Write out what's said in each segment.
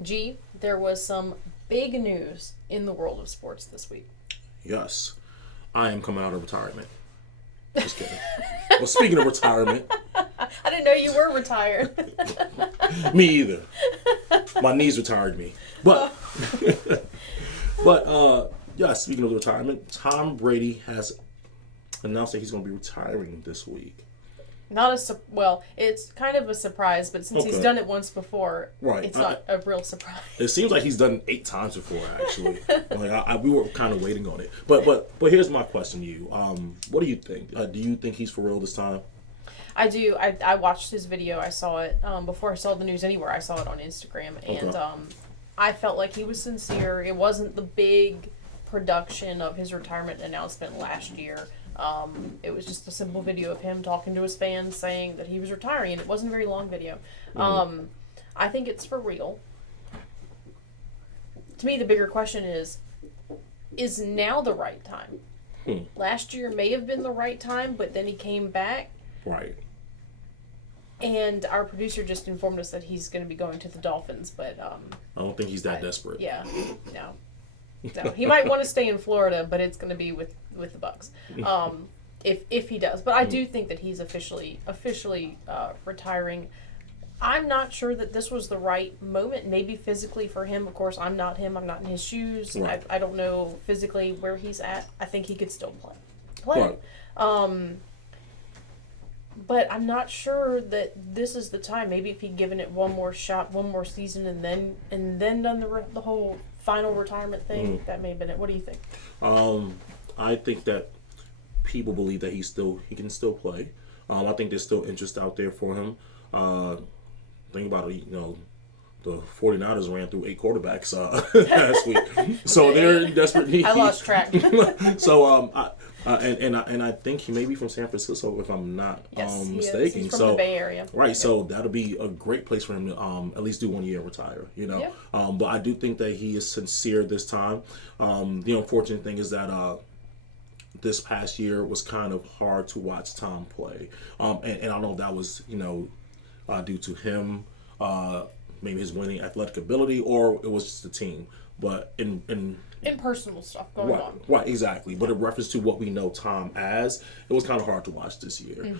G, there was some big news in the world of sports this week. Yes, I am coming out of retirement. Just kidding. Well, speaking of retirement, I didn't know you were retired. me either. My knees retired me. But, yeah, speaking of retirement, Tom Brady has announced that he's going to be retiring this week. Well, it's kind of a surprise, but since he's Okay. done it once before, Right. it's not a real surprise. It seems like he's done it 8 times before, actually. We were kind of waiting on it. But here's my question to you. What do you think? Do you think he's for real this time? I do. I watched his video. I saw it before I saw the news anywhere. I saw it on Instagram, and I felt like he was sincere. It wasn't the big production of his retirement announcement last year. It was just a simple video of him talking to his fans, saying that he was retiring, and it wasn't a very long video. I think it's for real. To me, the bigger question is now the right time? Last year may have been the right time, but then he came back. Right. And our producer just informed us that he's going to be going to the Dolphins, but I don't think he's that desperate. Yeah, no. He might want to stay in Florida, but it's going to be with the Bucks. If he does, but I do think that he's officially retiring. I'm not sure that this was the right moment. Maybe physically for him. Of course, I'm not him. I'm not in his shoes. Right. I don't know physically where he's at. I think he could still play. Right. But I'm not sure that this is the time. Maybe if he'd given it one more shot, one more season, and then done the whole final retirement thing, that may have been it. What do you think? I think that people believe that he can still play. I think there's still interest out there for him. Think about it, the 49ers ran through 8 quarterbacks last week, so they're in desperate need. I lost track. So and I think he may be from San Francisco, if I'm not mistaken. He's from the Bay Area. Right, so that'll be a great place for him to at least do 1 year and retire. Yeah. But I do think that he is sincere this time. The unfortunate thing is that this past year was kind of hard to watch Tom play, and I don't know if that was due to him, maybe his winning athletic ability, or it was just the team. But in personal stuff going on. Right, exactly. But in reference to what we know Tom as, it was kind of hard to watch this year.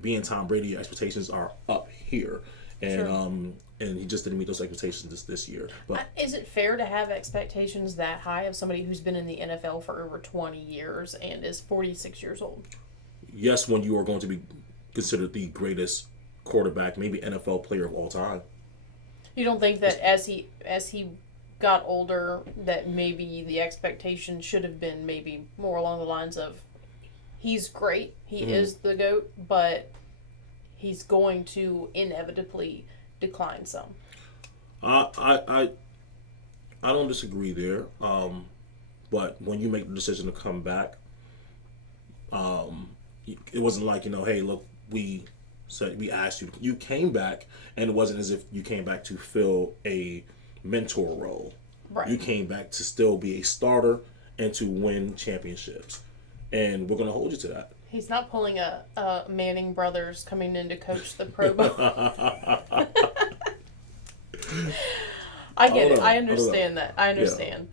Being Tom Brady, your expectations are up here, and and he just didn't meet those expectations this year. But is it fair to have expectations that high of somebody who's been in the NFL for over 20 years and is 46 years old? Yes, when you are going to be considered the greatest quarterback, maybe NFL player of all time. You don't think that as he got older, that maybe the expectation should have been maybe more along the lines of, he's great, he is the GOAT, but he's going to inevitably decline some? I don't disagree there. But when you make the decision to come back, it wasn't like, hey, look, we asked you. You came back, and it wasn't as if you came back to fill a mentor role. Right. You came back to still be a starter and to win championships, and we're going to hold you to that. He's not pulling a Manning brothers coming in to coach the Pro Bowl. I get it. I understand that. I understand.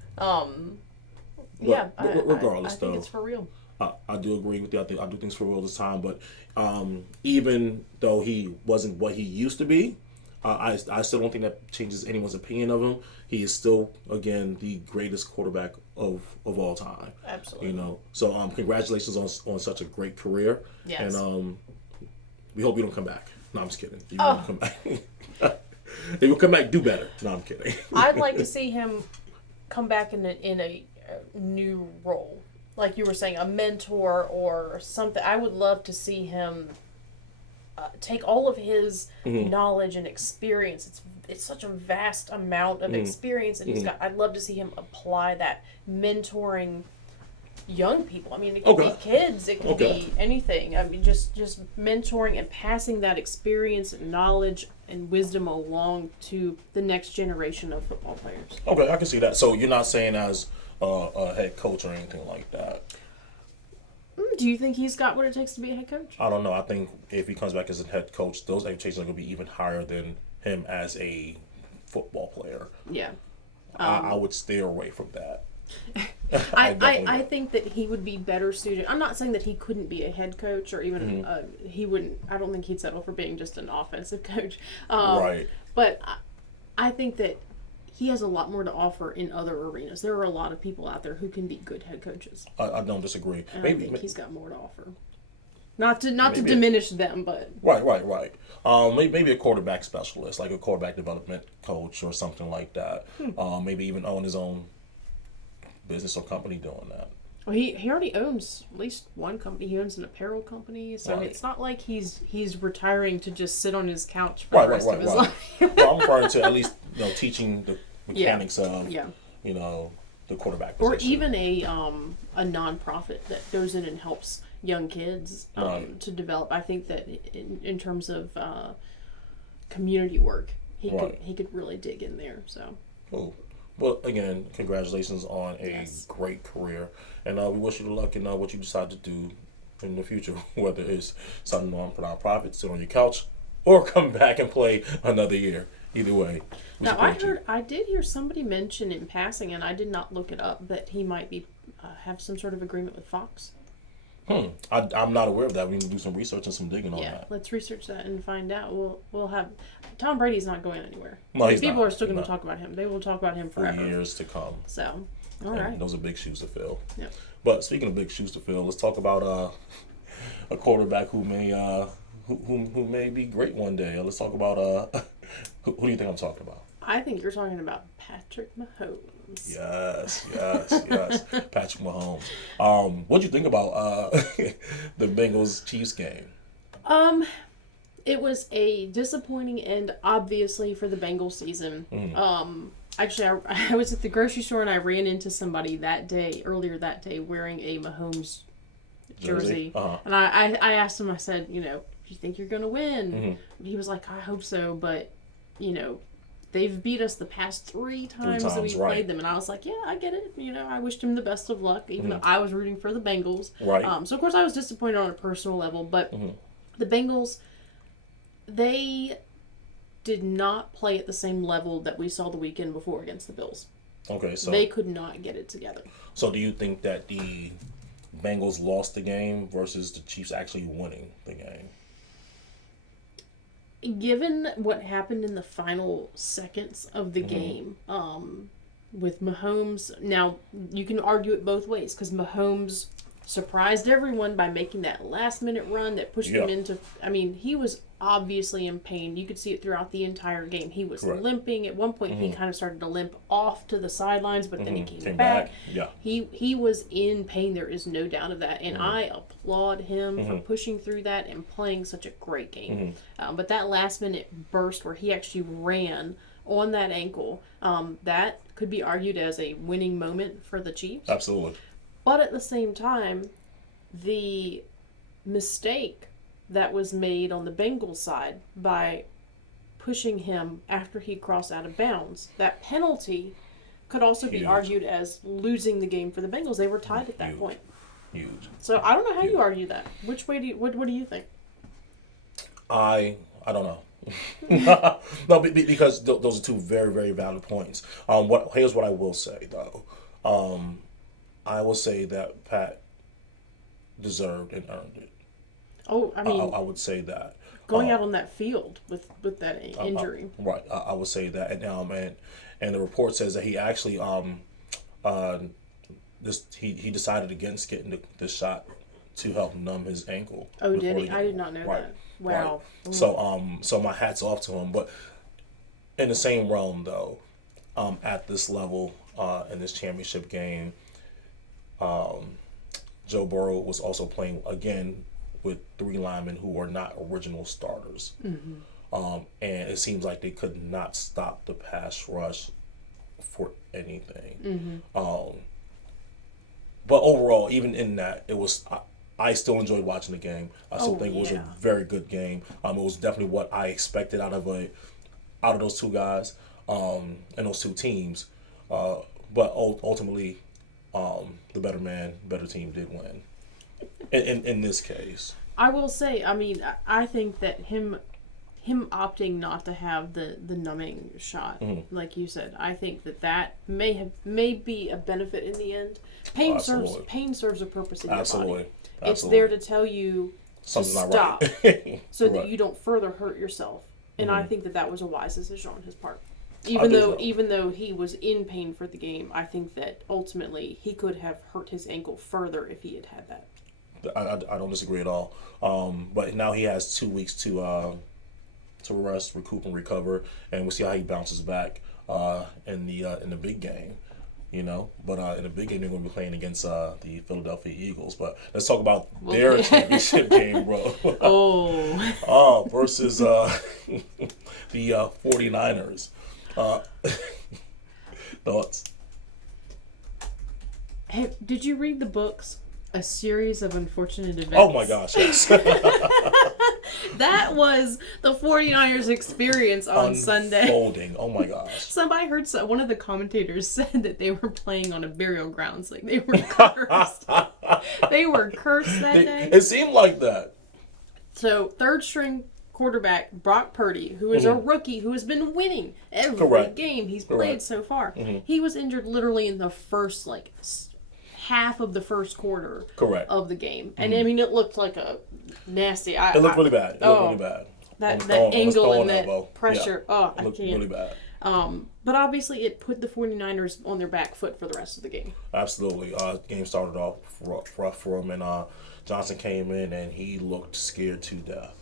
Regardless, I think it's for real. I do agree with you. I do think it's for real this time. But even though he wasn't what he used to be, I still don't think that changes anyone's opinion of him. He is still, again, the greatest quarterback of all time. Absolutely. So congratulations on such a great career. Yes. And we hope you don't come back. No, I'm just kidding. You won't come back. If you come back, do better. No, I'm kidding. I'd like to see him come back in a new role. Like you were saying, a mentor or something. I would love to see him take all of his knowledge and experience. It's such a vast amount of experience that he's got. I'd love to see him apply that, mentoring young people. I mean, it could be kids. It could be anything. I mean, just mentoring and passing that experience and knowledge and wisdom along to the next generation of football players. Okay, I can see that. So you're not saying as a head coach or anything like that? Do you think he's got what it takes to be a head coach? I don't know. I think if he comes back as a head coach, those expectations are going to be even higher than him as a football player. Yeah. I would steer away from that. I think that he would be better suited. I'm not saying that he couldn't be a head coach or even he wouldn't. I don't think he'd settle for being just an offensive coach. Right. But I think that he has a lot more to offer in other arenas. There are a lot of people out there who can be good head coaches. I don't disagree. And I think he's got more to offer. Not to diminish them, but right. Maybe a quarterback specialist, like a quarterback development coach or something like that. Maybe even own his own business or company doing that. Well, he already owns at least one company. He owns an apparel company, so Right. it's not like he's retiring to just sit on his couch for the rest of his life. Well, I'm referring to at least teaching the mechanics of Yeah. The quarterback Or position. even a nonprofit that goes in and helps young kids Right. to develop. I think that in terms of community work, Right. he could really dig in there. So Cool. Well, again, congratulations on a Yes. great career, and we wish you the luck in what you decide to do in the future, whether it's something on for nonprofit, sit on your couch, or come back and play another year. Either way. we now support you. I did hear somebody mention in passing, and I did not look it up, that he might be have some sort of agreement with Fox. I'm not aware of that. We need to do some research and some digging on Yeah, that. let's research that and find out. We'll have Tom Brady's not going anywhere. No, he's People not. are still He's going to not. talk about him. They will talk about him For forever. years to come. So, all And right. those are big shoes to fill. Yep. But speaking of big shoes to fill, let's talk about a quarterback who may be great one day. Let's talk about who do you think I'm talking about? I think you're talking about Patrick Mahomes. Yes. Patrick Mahomes. What'd you think about the Bengals Chiefs game? It was a disappointing end, obviously, for the Bengals season. Actually, I was at the grocery store and I ran into somebody earlier that day, wearing a Mahomes jersey. And I asked him, I said, do you think you're going to win? He was like, I hope so, but, they've beat us the past three times that we right. played them. And I was like, yeah, I get it. I wished him the best of luck, even though I was rooting for the Bengals. Right. So, of course, I was disappointed on a personal level, but the Bengals, they did not play at the same level that we saw the weekend before against the Bills. Okay, so They could not get it together. So do you think that the Bengals lost the game versus the Chiefs actually winning the game? Given what happened in the final seconds of the game, with Mahomes, now you can argue it both ways, because Mahomes surprised everyone by making that last-minute run that pushed him into... he was obviously in pain. You could see it throughout the entire game. He was limping. At one point, he kind of started to limp off to the sidelines, but then he came back. Yeah. He was in pain. There is no doubt of that. And I applaud him for pushing through that and playing such a great game. But that last-minute burst where he actually ran on that ankle, that could be argued as a winning moment for the Chiefs. Absolutely. But at the same time, the mistake that was made on the Bengals side by pushing him after he crossed out of bounds, that penalty could also be argued as losing the game for the Bengals. They were tied at that point. Huge. So I don't know how you argue that. Which way what do you think? I don't know. No, because those are two very, very valid points. Here's what I will say though. I will say that Pat deserved and earned it. Oh, I would say that going out on that field with that injury. Right, I would say that, and the report says that he actually he decided against getting the shot to help numb his ankle. Oh, did he? I did not know that. Wow. Right. So my hat's off to him. But in the same realm, though, at this level, in this championship game, Joe Burrow was also playing again with three linemen who were not original starters. And it seems like they could not stop the pass rush for anything. But overall, even in that, it was I still enjoyed watching the game. I still think it was a very good game. It was definitely what I expected out of those two guys and those two teams. But ultimately, the better team did win. In this case, I will say, I think that him him opting not to have the numbing shot, like you said, I think that may be a benefit in the end. Pain serves a purpose in your body. It's there to tell you something's to not stop, right. so Right. that you don't further hurt yourself. And I think that was a wise decision on his part. do so. Even though he was in pain for the game, I think that ultimately he could have hurt his ankle further if he had had that. I don't disagree at all. But now he has 2 weeks to rest, recoup, and recover, and we'll see how he bounces back in the big game. You know, but in the big game they're going to be playing against the Philadelphia Eagles. But let's talk about their championship game, bro. Versus the 49ers. Thoughts? Hey, did you read the books? A Series of Unfortunate Events. Oh my gosh, yes. That was the 49ers experience on Sunday. Unfolding. Oh my gosh. Somebody heard one of the commentators said that they were playing on a burial grounds. Like, they were cursed. They were cursed that day. It seemed like that. So, third string quarterback Brock Purdy, who is a rookie who has been winning every game he's played so far. He was injured literally in the first, half of the first quarter of the game. And I mean, it looked like a nasty. It looked really bad. That angle and that pressure. Yeah. Oh, it looked I can't. really bad. But obviously it put the 49ers on their back foot for the rest of the game. Absolutely. Game started off rough for him, and Johnson came in and he looked scared to death.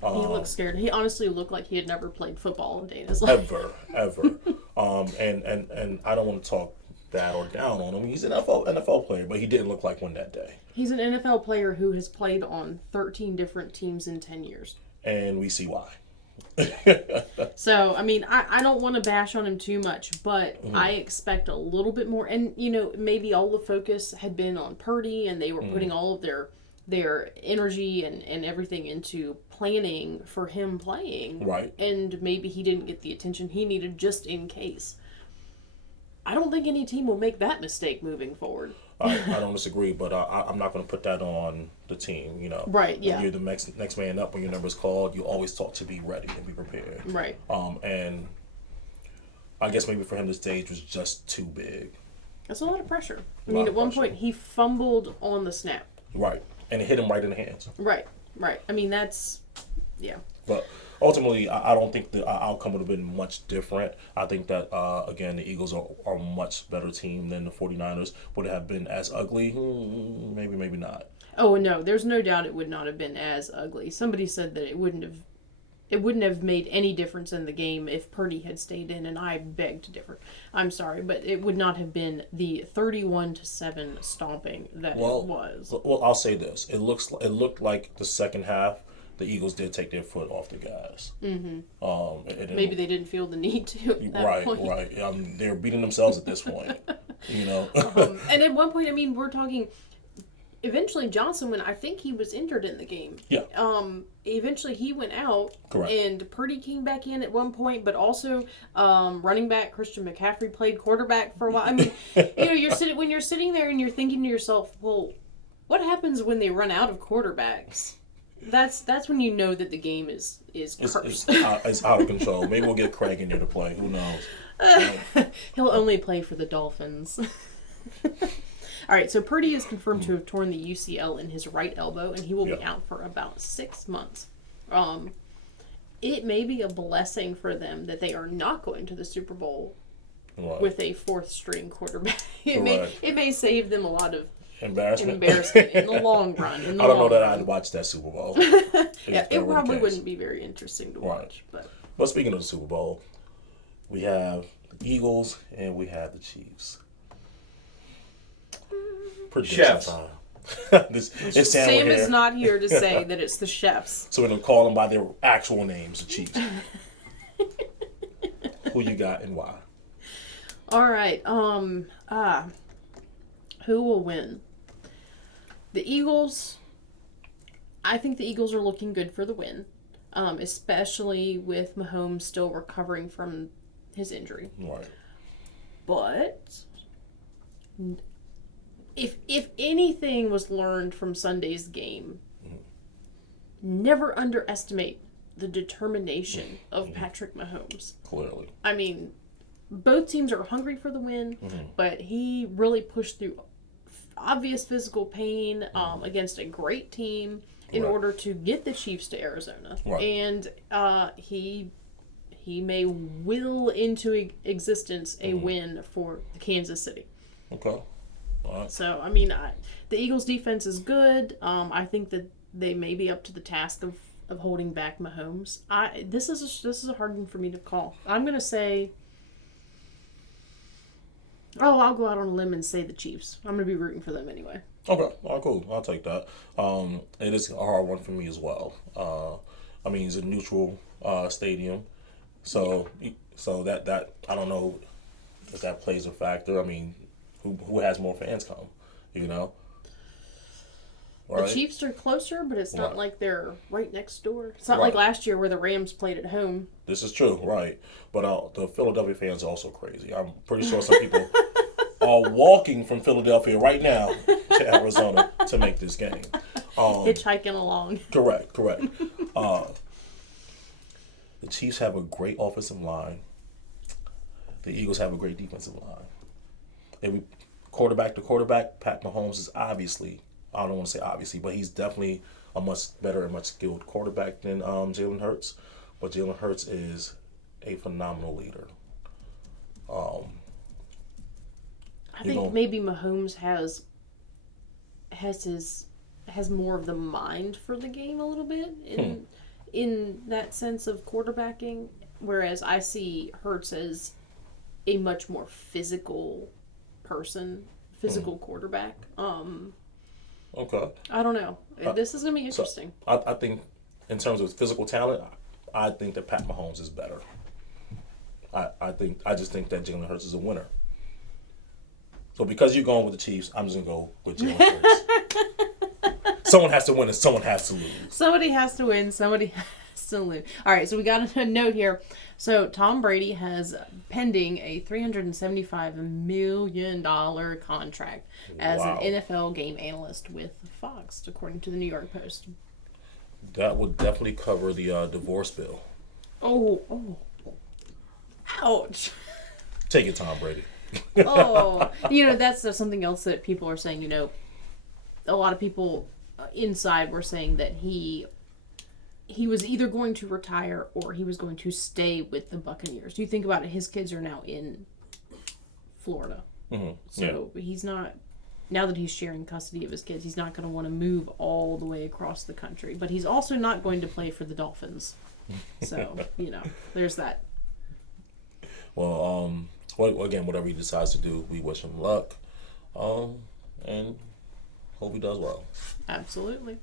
He looked scared. He honestly looked like he had never played football a day in his life. Ever. And I don't want to talk that or down on him. He's an NFL player, but he didn't look like one that day. He's an NFL player who has played on 13 different teams in 10 years. And we see why. So, I mean, I don't want to bash on him too much, but I expect a little bit more. And, maybe all the focus had been on Purdy, and they were putting all of their energy and everything into planning for him playing. Right. And maybe he didn't get the attention he needed just in case. I don't think any team will make that mistake moving forward. I don't disagree, but I'm not going to put that on the team, Right, yeah. You're the next man up when your number's called. You always talk to be ready and be prepared. Right. And I guess maybe for him the stage was just too big. That's a lot of pressure. I mean, at one point he fumbled on the snap. Right. And it hit him right in the hands. Right. I mean, yeah. But ultimately, I don't think the outcome would have been much different. I think that, again, the Eagles are a much better team than the 49ers. Would it have been as ugly? Maybe, maybe not. Oh, no. There's no doubt it would not have been as ugly. Somebody said that it wouldn't have made any difference in the game if Purdy had stayed in, and I beg to differ. I'm sorry, but it would not have been the 31-7 stomping that it was. Well, I'll say this. It looked like the second half, the Eagles did take their foot off the gas. Mm-hmm. Maybe they didn't feel the need to at that point. Right. They're beating themselves at this point, And at one point, I mean, we're talking... Eventually, Johnson, when I think he was injured in the game. Yeah. Eventually, he went out. Correct. And Purdy came back in at one point, but also running back Christian McCaffrey played quarterback for a while. I mean, when you're sitting there and you're thinking to yourself, well, what happens when they run out of quarterbacks? That's when you know that the game is cursed. It's out of control. Maybe we'll get Craig in here to play. Who knows? He'll only play for the Dolphins. All right, so Purdy is confirmed to have torn the UCL in his right elbow, and he will be out for about 6 months. It may be a blessing for them that they are not going to the Super Bowl with a fourth-string quarterback. It may save them a lot of embarrassment in the long run. I don't know that I'd watch that Super Bowl. It probably wouldn't be very interesting to watch. But speaking of the Super Bowl, we have the Eagles and we have the Chiefs. Chefs. Sam is not here to say that it's the chefs. So we're going to call them by their actual names, the Chiefs. Who you got and why? All right. Who will win? The Eagles. I think the Eagles are looking good for the win, especially with Mahomes still recovering from his injury. Right. But if anything was learned from Sunday's game, never underestimate the determination of Patrick Mahomes. Clearly. I mean, both teams are hungry for the win, but he really pushed through obvious physical pain against a great team in order to get the Chiefs to Arizona. Right. And he may will into existence a win for Kansas City. Okay. All right. So, I mean, the Eagles' defense is good. I think that they may be up to the task of holding back Mahomes. This is a hard one for me to call. I'm going to say... Oh, I'll go out on a limb and say the Chiefs. I'm going to be rooting for them anyway. Okay. All right, cool. I'll take that. It is a hard one for me as well. I mean, it's a neutral stadium. So that I don't know if that plays a factor. I mean, who has more fans come, you know? Right? The Chiefs are closer, but it's not like they're right next door. It's not like last year where the Rams played at home. This is true, right. But the Philadelphia fans are also crazy. I'm pretty sure some people are walking from Philadelphia right now to Arizona to make this game. Hitchhiking along. Correct. The Chiefs have a great offensive line. The Eagles have a great defensive line. If we quarterback to quarterback, Pat Mahomes is obviously, I don't want to say obviously, but he's definitely a much better and much skilled quarterback than Jalen Hurts. But Jalen Hurts is a phenomenal leader. I think maybe Mahomes has more of the mind for the game a little bit in that sense of quarterbacking, whereas I see Hurts as a much more physical person, quarterback. Okay. I don't know. This is going to be interesting. So I think in terms of physical talent, I think that Pat Mahomes is better. I just think that Jalen Hurts is a winner. So because you're going with the Chiefs, I'm just going to go with Jalen Hurts. Someone has to win and someone has to lose. Somebody has to win, somebody has to lose. All right, so we got a note here. So Tom Brady has pending a $375 million contract as an NFL game analyst with Fox, according to the New York Post. That would definitely cover the divorce bill. Oh. Ouch. Take it, Tom Brady. That's something else that people are saying, a lot of people inside were saying that he was either going to retire or he was going to stay with the Buccaneers. Do you think about it? His kids are now in Florida. Mm-hmm. So he's not, now that he's sharing custody of his kids, he's not going to want to move all the way across the country. But he's also not going to play for the Dolphins. So, there's that. Well, again, whatever he decides to do, we wish him luck. And hope he does well. Absolutely.